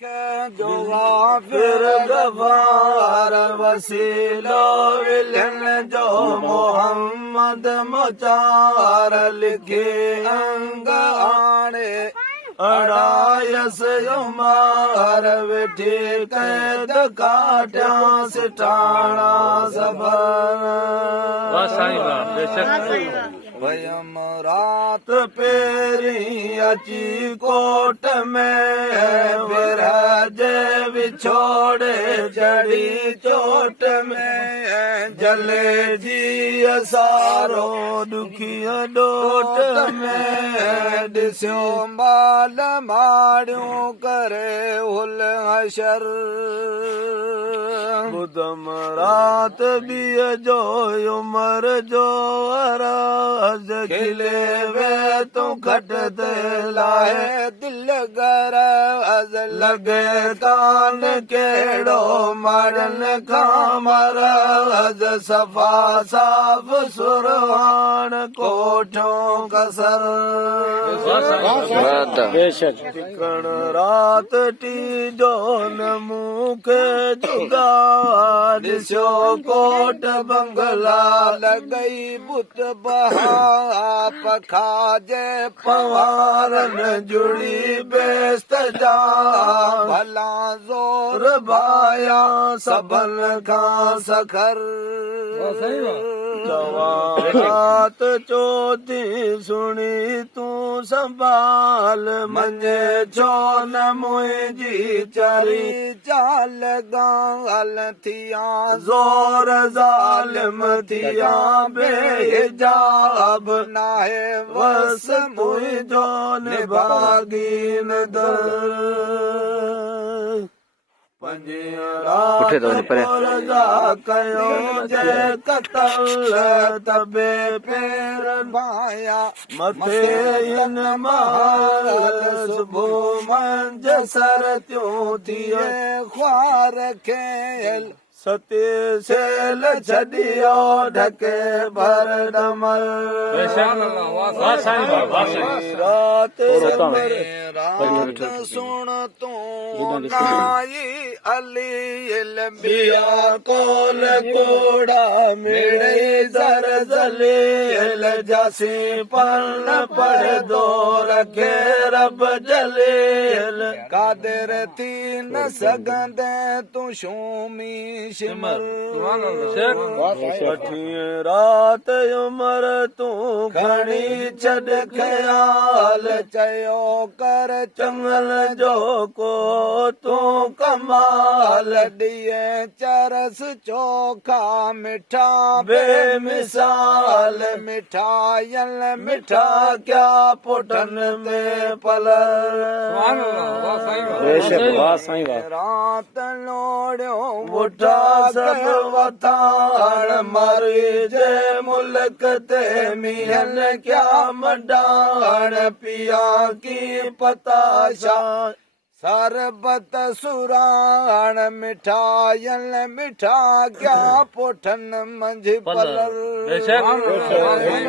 जो फिर गफार वसीलो विलन जो मोहम्मद मुचार लिखे अंग आणे अड़ायस उमार वेठी कैद काटिया सिठाणा सबर वयम रात पेरी अची कोट में विराज विछोड़े जड़ी चोट में जले जी सारो दुखिया डोट में दिस्यो माल माड़ियों करे हुल हशर बुधम रात बिय जो उमर जो अराज खिले वे तू खटते लाए दिल गर अज लगे कान केड़ो मरन खामर अज सफा साफ सुरवान कोठों कसर टिकण रात टी जोन मुख जुगा दिस्यो कोट बंगला लगई बुत बहा पखाजे पवारन जुड़ी बेस्त जा भला जोर भाया सबन खा सखर रात चौथी सुनी तू संभाल मंजे छो न मुझी चरी चाल गाल थिया जोर जालिम थिया बेहिजाब नाहे वस मुझो निभागीन दर उठे तो पर कयो जय कतल तबे पेर भाया मथे इन माल सुबह मंज सर त्यों थिए ख्वार खेल सत्य सेल छदियो ढके भर डमल रात रात सुन तू नाई अली लंबिया कोल कोड़ा मेरे जर जलेल जासी पल पढ़ दो रखे रब जलेल कादर थी न सगंदे तू शूमी शिमर रात उमर तू खणी छड़ ख्याल चयो कर चंगल जो को तू कमाल दिए चरस चोखा मिठा बेमिसाल मिठायल मिठा क्या पुटन में पल रात लोड़ो उठा सब वतान मरी जे मुल्क ते मिहन क्या मडान पिया की पताशा सरबत सुराण मिठायल मिठा क्या पोठन मंझ पलर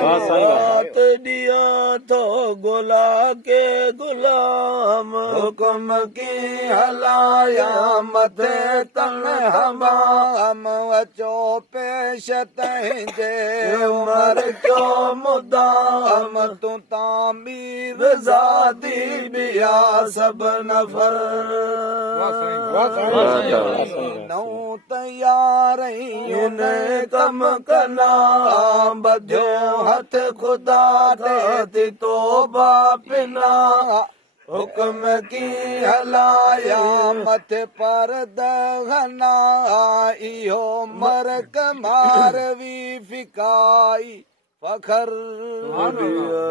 रात दिया तो गुला के गुलाम हुक्म की हलाया मथे तन हमाम अचो पेश तंहिंजे उमर क्यों मुदाम तू तामीर ज़ादी बिया सब नफ़र नौ तैयार कम कना बधियो हथ खुदा ते तोबा पिना हुक्म की हलाया मथ पर दहना इहो मरक मारवी फिकाई फखर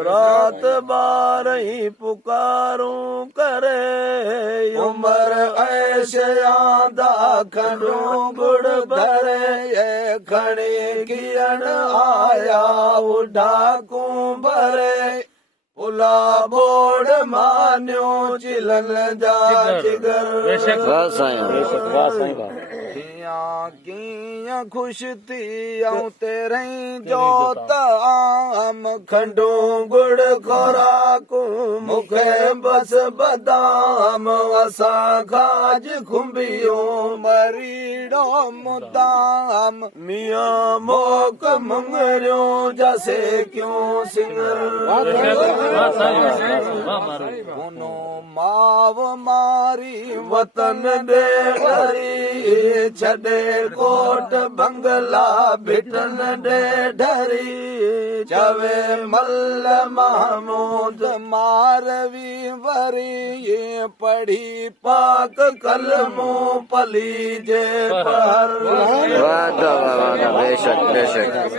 रात बार ही पुकारूं करे उमर ऐशयादा खंडू गुड़ भरे खड़े कियन आया उठाकू भरे उला बोड़ मान्यो चिलन जा जिगर वाह साईं कीअं कीअं खुश थी ऐं तेरे जोत आम खंडू गुड़ खोराकू मूंखे बस बदाम असां खाज खुंबियो मरीड़ो मुदाम मियां मोक मंगरियो जसे क्यों सिंगर उनो माव मारी वतन दे हरी छॾे कोट बंगला बिठन दे ढरी चवे मल महमूद मारवी वरी पढ़ी पाक कलमो पली जे पर वाह वाह बेशक बेशक